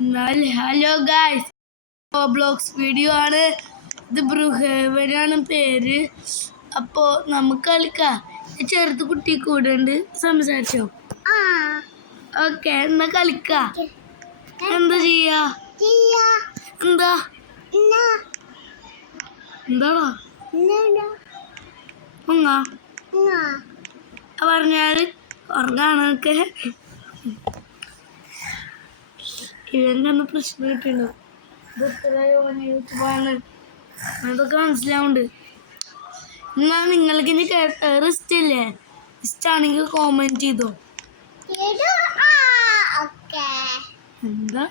എന്നാൽ hello guys, blogs video ആണ് ഇത്. ബ്രൂഹേവനാണ് പേര്. അപ്പോൾ നമുക്ക് കളിക്കാം. ചെറുത്ത് കുട്ടി കൂടെ ഉണ്ട്, സംസാരിച്ചോ? ഓക്കെ, എന്നാ കളിക്കാം. എന്താ ചെയ്യാ? എന്താ എന്താണോ പറഞ്ഞാല് ഉറങ്ങാണൊക്കെ. ഇവൻ്റെ പ്രശ്നം കിട്ടിയുണ്ടോ? യൂട്യൂബാണ്, അതൊക്കെ മനസ്സിലാവുന്നുണ്ട്. എന്നാ നിങ്ങൾക്ക് ഇനി കേട്ടത് ഇഷ്ടല്ലേ? ഇഷ്ടമാണെങ്കിൽ കോമെന്റ് ചെയ്തോ. എന്താ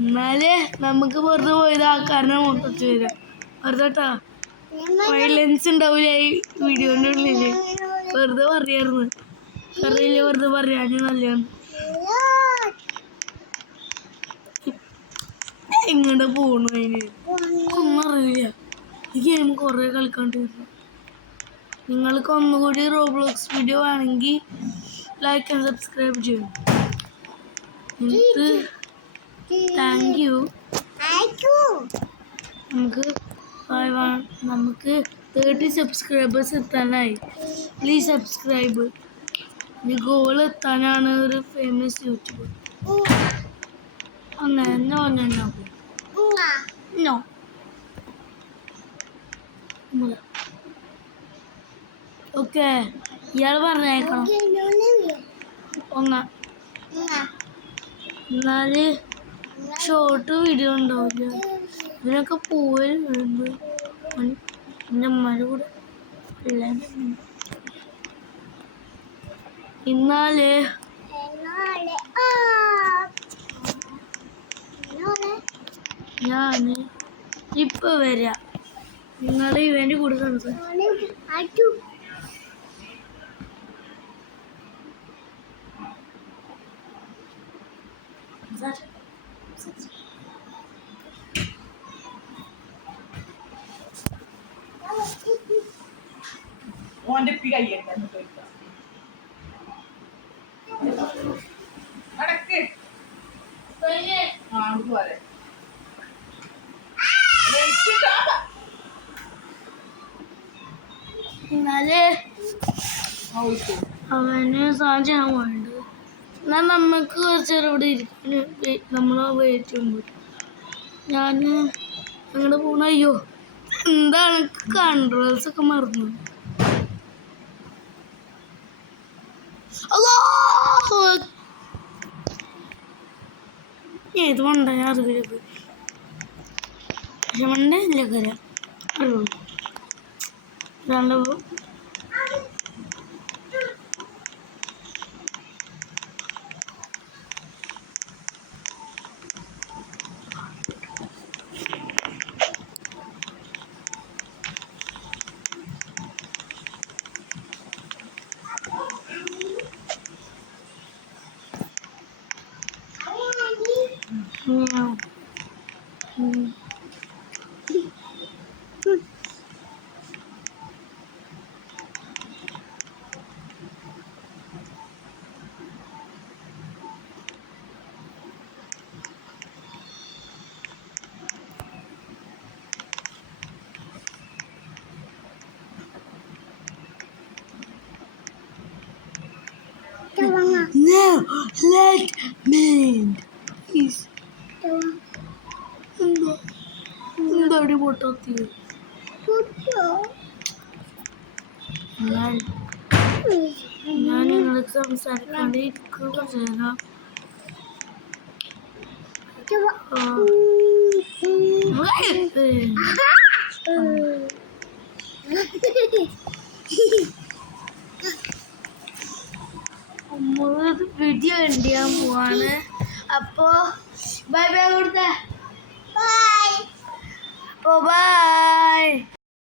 എന്നാലേ നമുക്ക് വെറുതെ പോയത് ആൾക്കാരനെ മൊത്തത്തിൽ വരാം. വെറുതെ വയലൻസ് ഉണ്ടാവില്ല ഈ വീഡിയോന്റെ ഉള്ളില്. വെറുതെ പറയായിരുന്നു, അറിയില്ല, വെറുതെ പറയാൻ നല്ലതാണ്. എങ്ങോട്ട് പോണു? അതിന് ഒന്നും അറിയില്ല. ഈ ഗെയിം കുറെ കളിക്കാണ്ട് വരുന്നു. നിങ്ങൾക്ക് ഒന്നുകൂടി റോബ്ലോക്സ് വീഡിയോ ആണെങ്കിൽ ലൈക്ക് ആൻഡ് സബ്സ്ക്രൈബ് ചെയ്യും. എനിക്ക് താങ്ക് യു. നമുക്ക് 30 സബ്സ്ക്രൈബേഴ്സ് എത്താനായി. Please subscribe. ഈ ഗോൾ എത്താനാണ് ഒരു ഫേമസ് യൂട്യൂബർ. നോ ഓക്കെ, ഇയാൾ പറഞ്ഞേക്കണം. എന്നാല് ഷോർട്ട് വീഡിയോ ഉണ്ടാവില്ല. ഇതിനൊക്കെ പോയി വരുമ്പോൾ എൻ്റെ അമ്മയുടെ കൂടെ ഇന്നാല് ഞാൻ ഇപ്പൊ വരാം. നിങ്ങൾ ഇവൻ്റെ കൂടെ സംസാരിക്കും. ഓന്റെ കയ്യണ്ട എന്നാല് അവന് സാധനം വേണ്ട. എന്നാൽ നമുക്ക് കുറച്ചേരം ഇവിടെ ഇരിക്കാൻ നമ്മളെ വെയിറ്റ് ചെയ്യുമ്പോൾ ഞാൻ അങ്ങോട്ട് പോണ. അയ്യോ, എന്താണ് കൺട്രോൾസ് ഒക്കെ മറന്നു. ഏത് മണ്ട അറിവിലേക്ക് മണ്ടല്ലേ കര അറിവ് രണ്ട് No, let me. Please. എന്താണ് പൊട്ടാത്തി? ഞാൻ നിങ്ങൾക്ക് സംസാരിക്കാണ്ട് ഇരിക്കുക ചെയ്യണം. വീഡിയോ എൻഡ് ചെയ്യാൻ പോവാണ്. അപ്പോ ബൈ ബൈ കൊടുത്തേ. ബൈ.